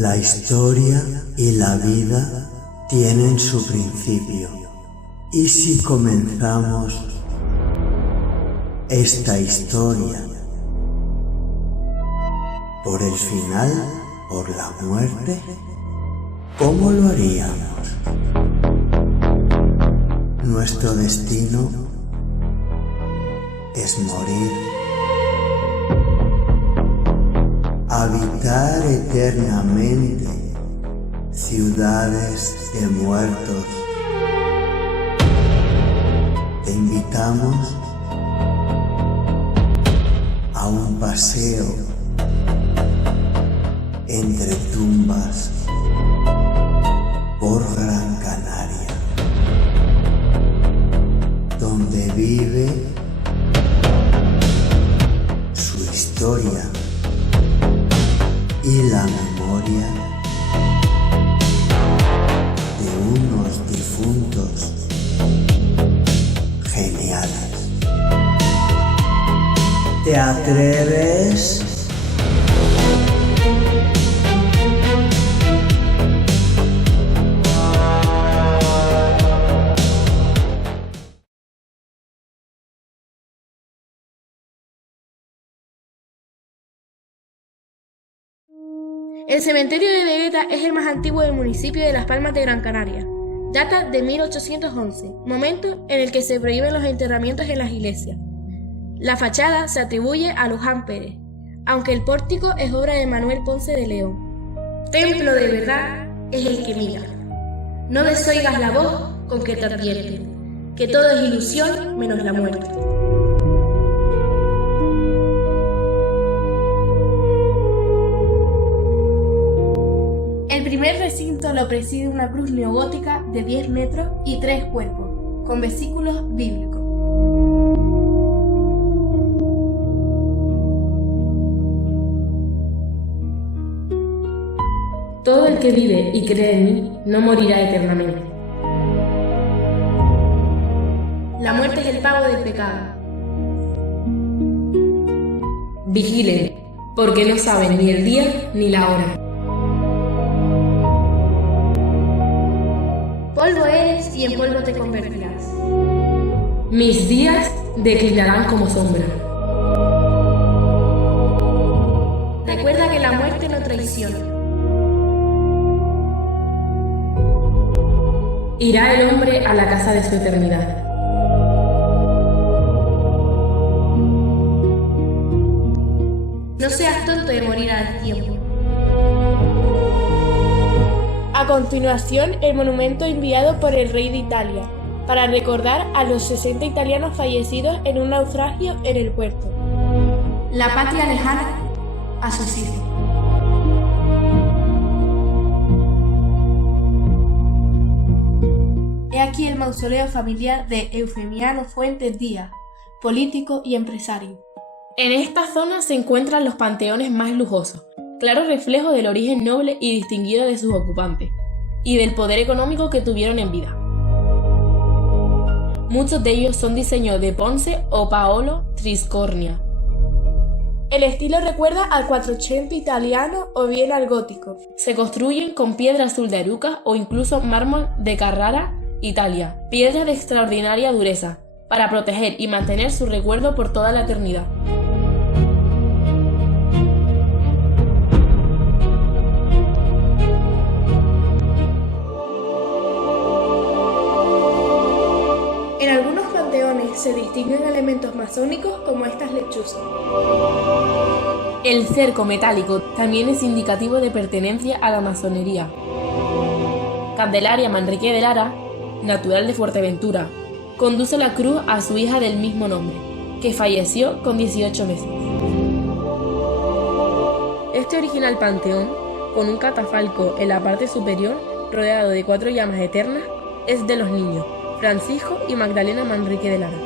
La historia y la vida tienen su principio. ¿Y si comenzamos esta historia por el final, por la muerte? ¿Cómo lo haríamos? Nuestro destino es morir, habitar eternamente ciudades de muertos. Te invitamos a un paseo entre tumbas por Gran Canaria, donde vive su historia y la memoria de unos difuntos geniales. ¿Te atreves? El cementerio de Vegueta es el más antiguo del municipio de Las Palmas de Gran Canaria. Data de 1811, momento en el que se prohíben los enterramientos en las iglesias. La fachada se atribuye a Luján Pérez, aunque el pórtico es obra de Manuel Ponce de León. Templo de verdad es el que mira. No desoigas la voz con que te advierte, que todo es ilusión menos la muerte. El primer recinto lo preside una cruz neogótica de 10 metros y 3 cuerpos, con versículos bíblicos. Todo el que vive y cree en mí no morirá eternamente. La muerte es el pago del pecado. Vigilen, porque no saben ni el día ni la hora. Polvo eres y en polvo te convertirás. Mis días declinarán como sombra. Recuerda que la muerte no traiciona. Irá el hombre a la casa de su eternidad. No seas tonto de morir al tiempo. A continuación, el monumento enviado por el rey de Italia, para recordar a los 60 italianos fallecidos en un naufragio en el puerto. La patria lejana a sus hijos. He aquí el mausoleo familiar de Eufemiano Fuentes Díaz, político y empresario. En esta zona se encuentran los panteones más lujosos, claro reflejo del origen noble y distinguido de sus ocupantes, y del poder económico que tuvieron en vida. Muchos de ellos son diseños de Ponce o Paolo Triscornia. El estilo recuerda al 480 italiano o bien al gótico. Se construyen con piedra azul de Aruca o incluso mármol de Carrara, Italia, piedra de extraordinaria dureza, para proteger y mantener su recuerdo por toda la eternidad. En algunos panteones se distinguen elementos masónicos como estas lechuzas. El cerco metálico también es indicativo de pertenencia a la masonería. Candelaria Manrique de Lara, natural de Fuerteventura, conduce la cruz a su hija del mismo nombre, que falleció con 18 meses. Este original panteón, con un catafalco en la parte superior, rodeado de 4 llamas eternas, es de los niños Francisco y Magdalena Manrique de Lara.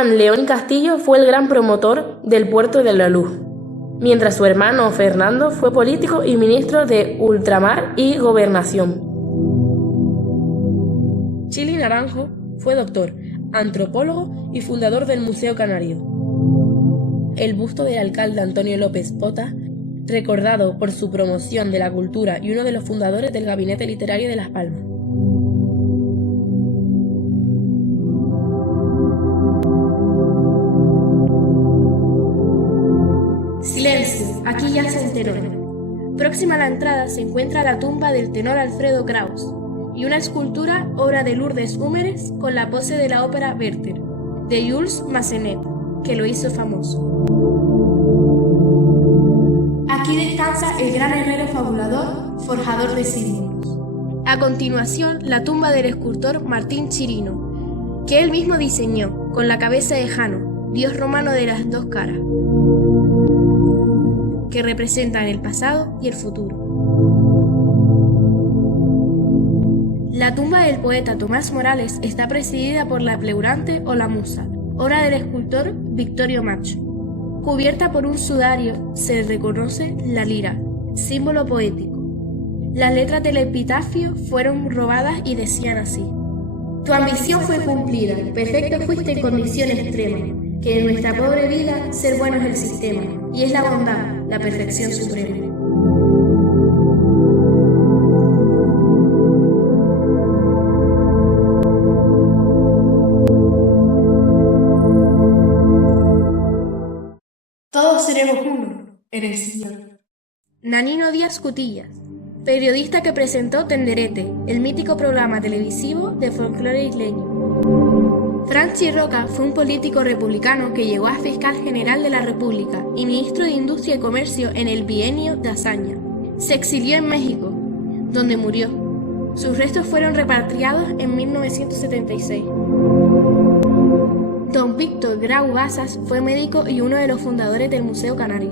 Juan León y Castillo fue el gran promotor del Puerto de la Luz, mientras su hermano Fernando fue político y ministro de Ultramar y Gobernación. Chili Naranjo fue doctor, antropólogo y fundador del Museo Canario. El busto del alcalde Antonio López Pota, recordado por su promoción de la cultura y uno de los fundadores del Gabinete Literario de Las Palmas. Silencio, aquí yace un tenor. Próxima a la entrada se encuentra la tumba del tenor Alfredo Kraus y una escultura, obra de Lourdes Húmeres, con la pose de la ópera Werther, de Jules Massenet, que lo hizo famoso. Aquí descansa el gran herrero fabulador, forjador de símbolos. A continuación, la tumba del escultor Martín Chirino, que él mismo diseñó, con la cabeza de Jano, dios romano de las dos caras, que representan el pasado y el futuro. La tumba del poeta Tomás Morales está presidida por la pleurante o la musa, obra del escultor Victorio Macho. Cubierta por un sudario se reconoce la lira, símbolo poético. Las letras del epitafio fueron robadas y decían así: Tu ambición fue cumplida, perfecto fuiste en condición extrema, que en nuestra pobre vida ser bueno es el sistema, y es la bondad, la perfección suprema. Todos seremos uno en el Señor. Nanino Díaz Cutillas, periodista que presentó Tenderete, el mítico programa televisivo de folclore isleño. Franchi Roca fue un político republicano que llegó a fiscal general de la República y ministro de Industria y Comercio en el bienio de Azaña. Se exilió en México, donde murió. Sus restos fueron repatriados en 1976. Don Víctor Grau Basas fue médico y uno de los fundadores del Museo Canario.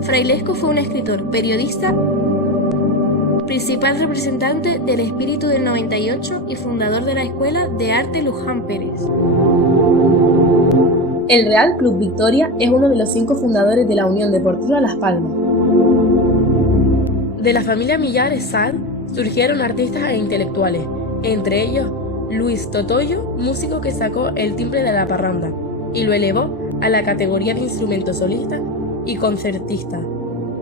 Frailesco fue un escritor, periodista, principal representante del Espíritu del 98 y fundador de la Escuela de Arte Luján Pérez. El Real Club Victoria es uno de los 5 fundadores de la Unión Deportiva Las Palmas. De la familia Millares Sad surgieron artistas e intelectuales, entre ellos Luis Totoyo, músico que sacó el timbre de la parranda y lo elevó a la categoría de instrumento solista y concertista,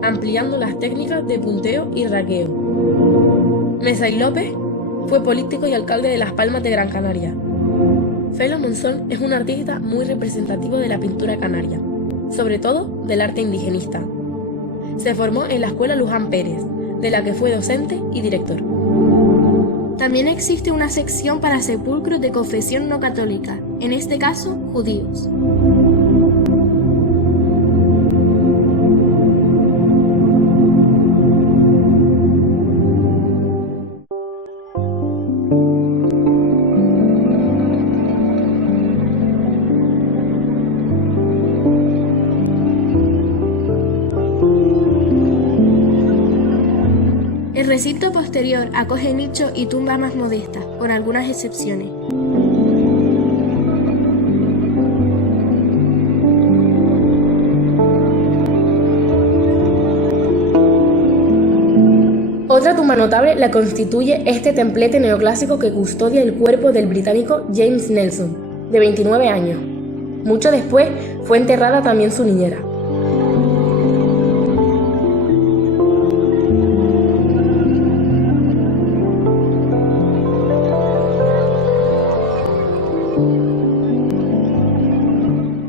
ampliando las técnicas de punteo y raqueo. Mesay López fue político y alcalde de Las Palmas de Gran Canaria. Felo Monzón es un artista muy representativo de la pintura canaria, sobre todo del arte indigenista. Se formó en la Escuela Luján Pérez, de la que fue docente y director. También existe una sección para sepulcros de confesión no católica, en este caso judíos. El recinto posterior acoge nichos y tumbas más modestas, con algunas excepciones. Otra tumba notable la constituye este templete neoclásico que custodia el cuerpo del británico James Nelson, de 29 años. Mucho después fue enterrada también su niñera.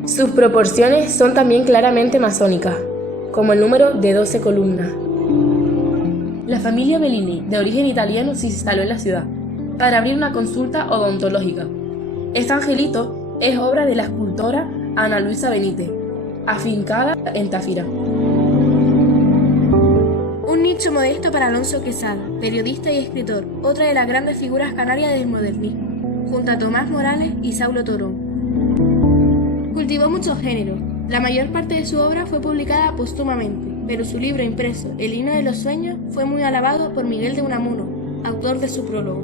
Sus proporciones son también claramente masónicas, como el número de 12 columnas. La familia Bellini, de origen italiano, se instaló en la ciudad para abrir una consulta odontológica. Este angelito es obra de la escultora Ana Luisa Benítez, afincada en Tafira. Un nicho modesto para Alonso Quesada, periodista y escritor, otra de las grandes figuras canarias del modernismo, junto a Tomás Morales y Saulo Torón. Cultivó muchos géneros. La mayor parte de su obra fue publicada póstumamente, pero su libro impreso, El himno de los sueños, fue muy alabado por Miguel de Unamuno, autor de su prólogo.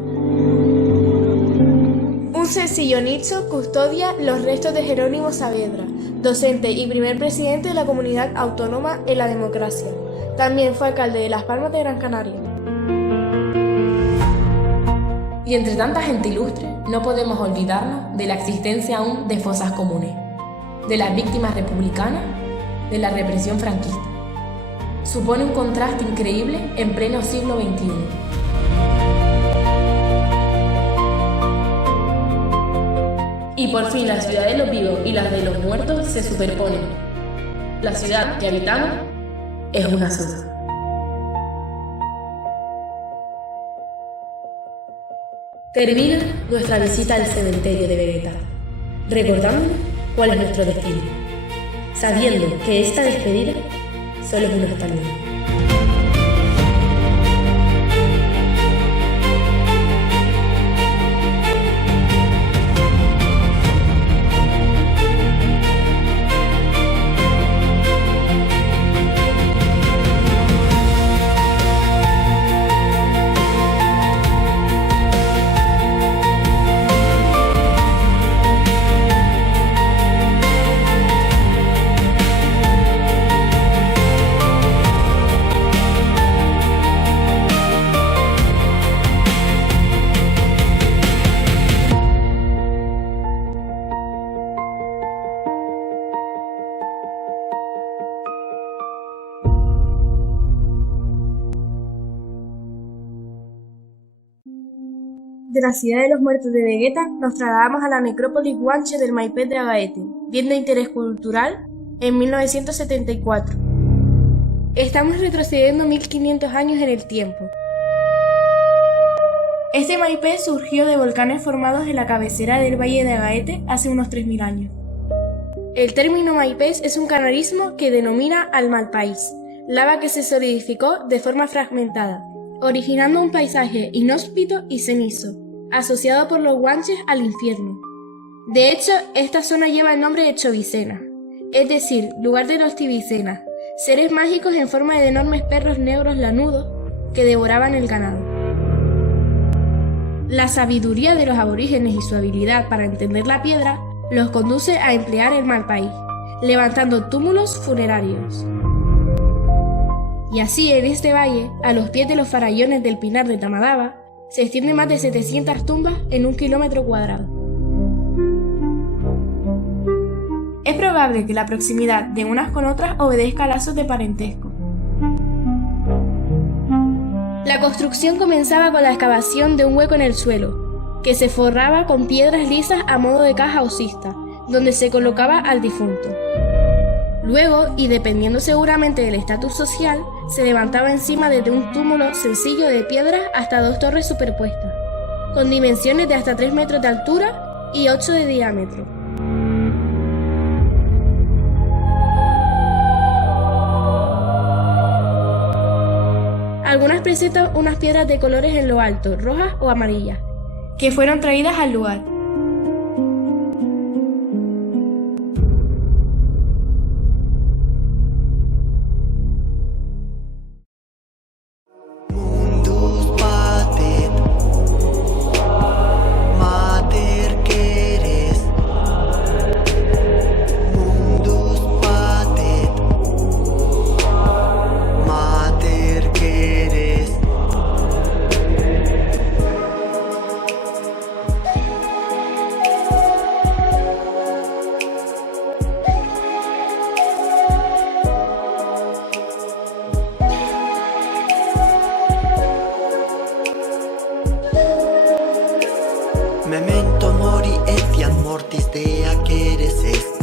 Un Dulce Sillonicho custodia los restos de Jerónimo Saavedra, docente y primer presidente de la comunidad autónoma en la democracia. También fue alcalde de Las Palmas de Gran Canaria. Y entre tanta gente ilustre, no podemos olvidarnos de la existencia aún de fosas comunes, de las víctimas republicanas, de la represión franquista. Supone un contraste increíble en pleno siglo XXI. Y por fin la ciudad de los vivos y las de los muertos se superponen. La ciudad que habitamos es una sola. Termina nuestra visita al cementerio de Vegeta, recordándonos cuál es nuestro destino, sabiendo que esta despedida solo es una hasta luego. De la ciudad de los muertos de Vegeta nos trasladamos a la necrópolis Guanche del Maipez de Agaete, bien de interés cultural, en 1974. Estamos retrocediendo 1500 años en el tiempo. Este Maipez surgió de volcanes formados en la cabecera del valle de Agaete hace unos 3000 años. El término Maipez es un canarismo que denomina al Malpaís, lava que se solidificó de forma fragmentada, originando un paisaje inhóspito y cenizo, asociado por los guanches al infierno. De hecho, esta zona lleva el nombre de Chovicena, es decir, lugar de los Tibicenas, seres mágicos en forma de enormes perros negros lanudos que devoraban el ganado. La sabiduría de los aborígenes y su habilidad para entender la piedra los conduce a emplear el Malpaís, levantando túmulos funerarios. Y así en este valle, a los pies de los farallones del Pinar de Tamadaba, se extienden más de 700 tumbas en 1 kilómetro cuadrado. Es probable que la proximidad de unas con otras obedezca a lazos de parentesco. La construcción comenzaba con la excavación de un hueco en el suelo, que se forraba con piedras lisas a modo de caja osista, donde se colocaba al difunto. Luego, y dependiendo seguramente del estatus social, se levantaba encima desde un túmulo sencillo de piedras hasta 2 torres superpuestas, con dimensiones de hasta 3 metros de altura y 8 de diámetro. Algunas presentan unas piedras de colores en lo alto, rojas o amarillas, que fueron traídas al lugar. Memento mori etiam mortis dea que eres est.